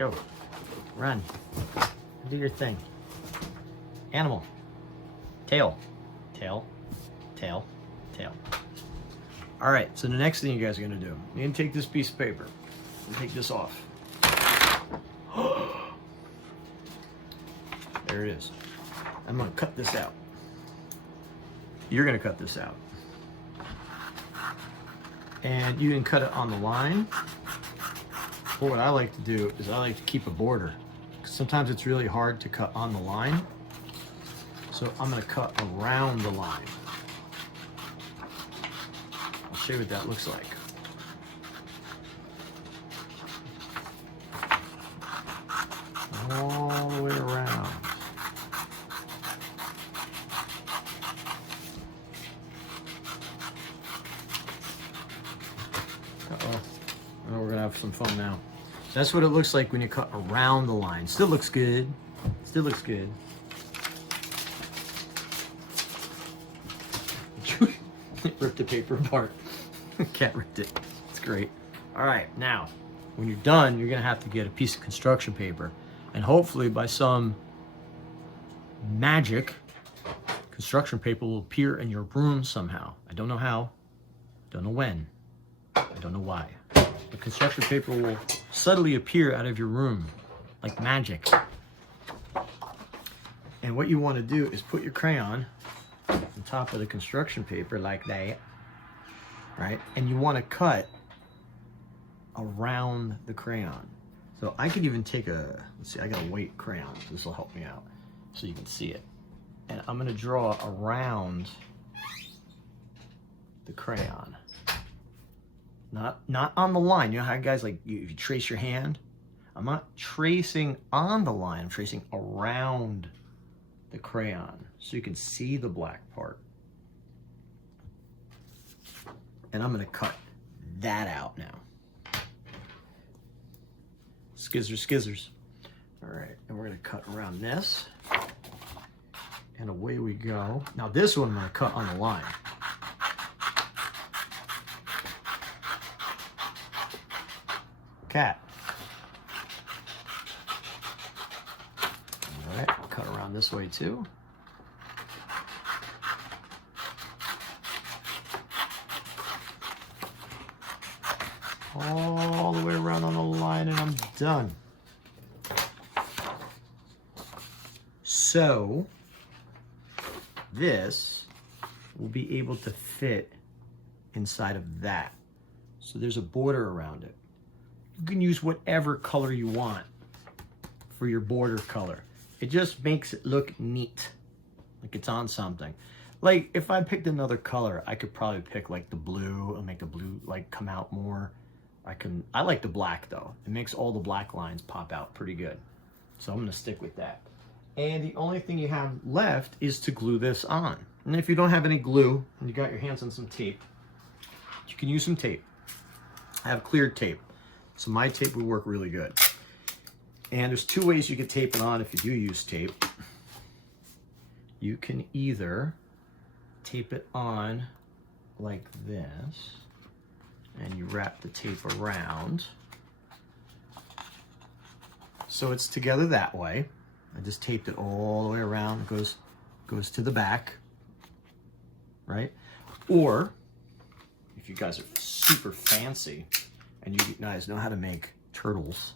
Go. Run. Do your thing. Animal. Tail. Tail. Tail. Tail. All right, so the next thing you guys are gonna do, you're gonna take this piece of paper and take this off. There it is. I'm gonna cut this out. You're gonna cut this out. And you can cut it on the line. Or what I like to do is I like to keep a border. Sometimes it's really hard to cut on the line. So I'm gonna cut around the line. I'll show you what that looks like. All the way around. Uh-oh. Oh, we're gonna have some fun now. That's what it looks like when you cut around the line. Still looks good. Still looks good. Rip the paper apart. Cat ripped it. It's great. All right, now, when you're done, you're gonna have to get a piece of construction paper, and hopefully by some magic, construction paper will appear in your room somehow. I don't know how, don't know when, I don't know why. The construction paper will subtly appear out of your room like magic. And what you want to do is put your crayon on top of the construction paper like that, right? And you want to cut around the crayon. So I could even take a, let's see, I got a white crayon. This will help me out so you can see it. And I'm going to draw around the crayon. Not on the line. You know how guys like you trace your hand? I'm not tracing on the line. I'm tracing around the crayon so you can see the black part. And I'm going to cut that out now. Skizzers, skizzers. All right, and we're going to cut around this. And away we go. Now this one I'm going to cut on the line. Cat. All right, cut around this way too. All the way around on the line and I'm done. So this will be able to fit inside of that. So there's a border around it. You can use whatever color you want for your border color. It just makes it look neat, like it's on something. Like if I picked another color, I could probably pick like the blue and make the blue like come out more. I like the black though. It makes all the black lines pop out pretty good. So I'm gonna stick with that. And the only thing you have left is to glue this on. And if you don't have any glue and you got your hands on some tape, you can use some tape. I have cleared tape. So my tape would work really good. And there's two ways you can tape it on if you do use tape. You can either tape it on like this, and you wrap the tape around. So it's together that way. I just taped it all the way around. It goes to the back, right? Or if you guys are super fancy, and you guys know how to make turtles.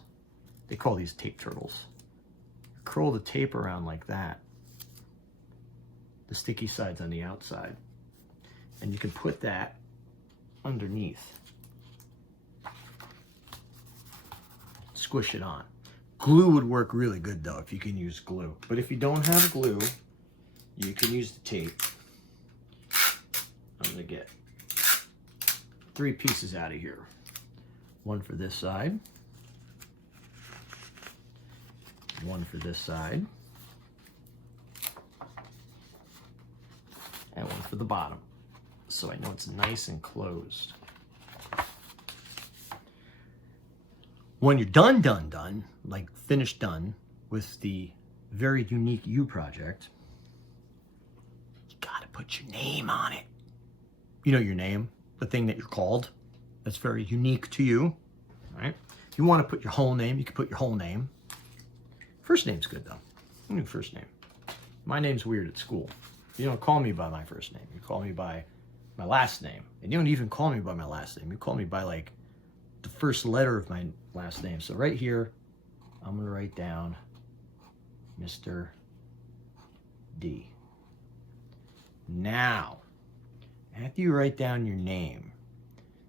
They call these tape turtles. Curl the tape around like that. The sticky side's on the outside. And you can put that underneath. Squish it on. Glue would work really good though if you can use glue. But if you don't have glue, you can use the tape. I'm gonna get 3 pieces out of here. One for this side, one for this side, and one for the bottom, so I know it's nice and closed. When you're done, like finished done with the very unique you project, you gotta put your name on it. You know your name, the thing that you're called. That's very unique to you, right? If you want to put your whole name, you can put your whole name. First name's good though. New first name. My name's weird at school. You don't call me by my first name. You call me by my last name. And you don't even call me by my last name. You call me by like the first letter of my last name. So right here, I'm gonna write down Mr. D. Now, after you write down your name,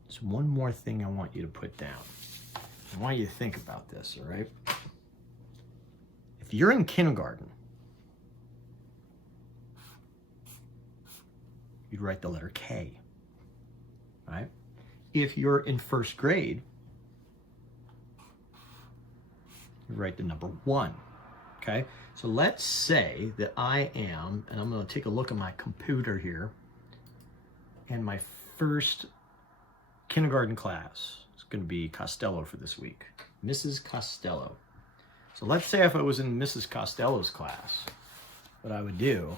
there's one more thing I want you to put down. I want you to think about this, all right? If you're in kindergarten, you'd write the letter K, right? If you're in first grade, you write the number 1, okay? So let's say that I am, and I'm gonna take a look at my computer here, and my first kindergarten class is gonna be Costello for this week, Mrs. Costello. So let's say if I was in Mrs. Costello's class, what I would do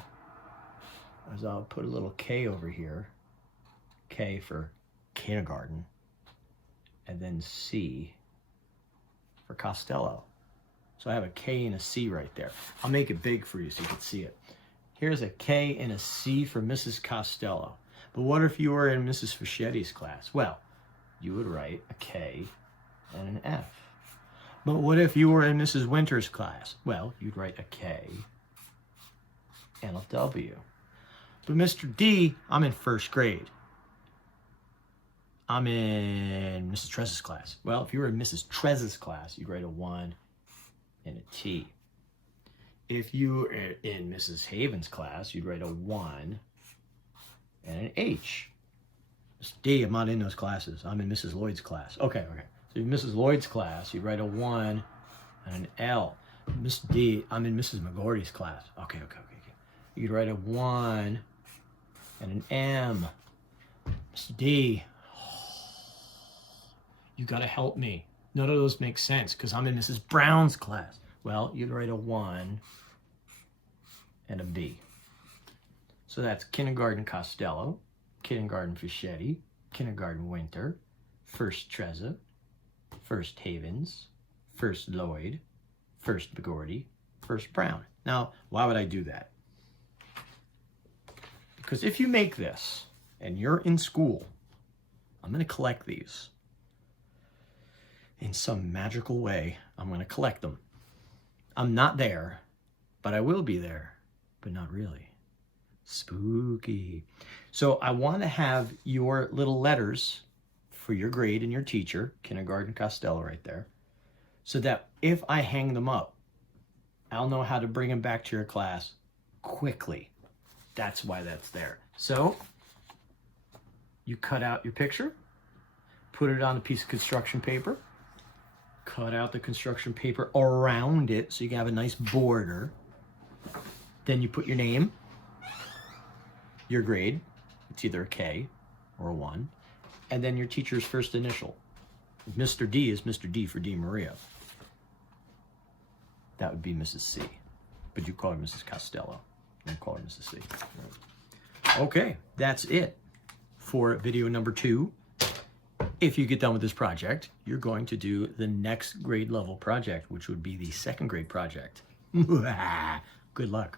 is I'll put a little K over here, K for kindergarten, and then C for Costello. So I have a K and a C right there. I'll make it big for you so you can see it. Here's a K and a C for Mrs. Costello. But what if you were in Mrs. Fischetti's class? Well, you would write a K and an F. But what if you were in Mrs. Winter's class? Well, you'd write a K and a W. But Mr. D, I'm in first grade. I'm in Mrs. Trez's class. Well, if you were in Mrs. Trez's class, you'd write a 1 and a T. If you were in Mrs. Haven's class, you'd write a 1 and an H. Mr. D, I'm not in those classes. I'm in Mrs. Lloyd's class. Okay. So in Mrs. Lloyd's class, you'd write a 1 and an L. Mr. D, I'm in Mrs. McGordy's class. Okay. You'd write a 1 and an M. Mr. D, you gotta help me. None of those make sense because I'm in Mrs. Brown's class. Well, you'd write a 1 and a B. So that's kindergarten Costello, kindergarten Fischetti, kindergarten Winter, first Trezza, first Havens, first Lloyd, first McGordy, first Brown. Now, why would I do that? Because if you make this and you're in school, I'm going to collect these. In some magical way, I'm going to collect them. I'm not there, but I will be there, but not really. Spooky. So I want to have your little letters for your grade and your teacher, kindergarten Costello right there, so that if I hang them up, I'll know how to bring them back to your class quickly. That's why that's there. So you cut out your picture, put it on a piece of construction paper, cut out the construction paper around it so you can have a nice border. Then you put your name, your grade, it's either a K or a 1, and then your teacher's first initial. Mr. D is Mr. D for D Maria. That would be Mrs. C, but you call her Mrs. Costello. And call her Mrs. C. Okay, that's it for video number 2. If you get done with this project, you're going to do the next grade level project, which would be the 2nd grade project. Good luck.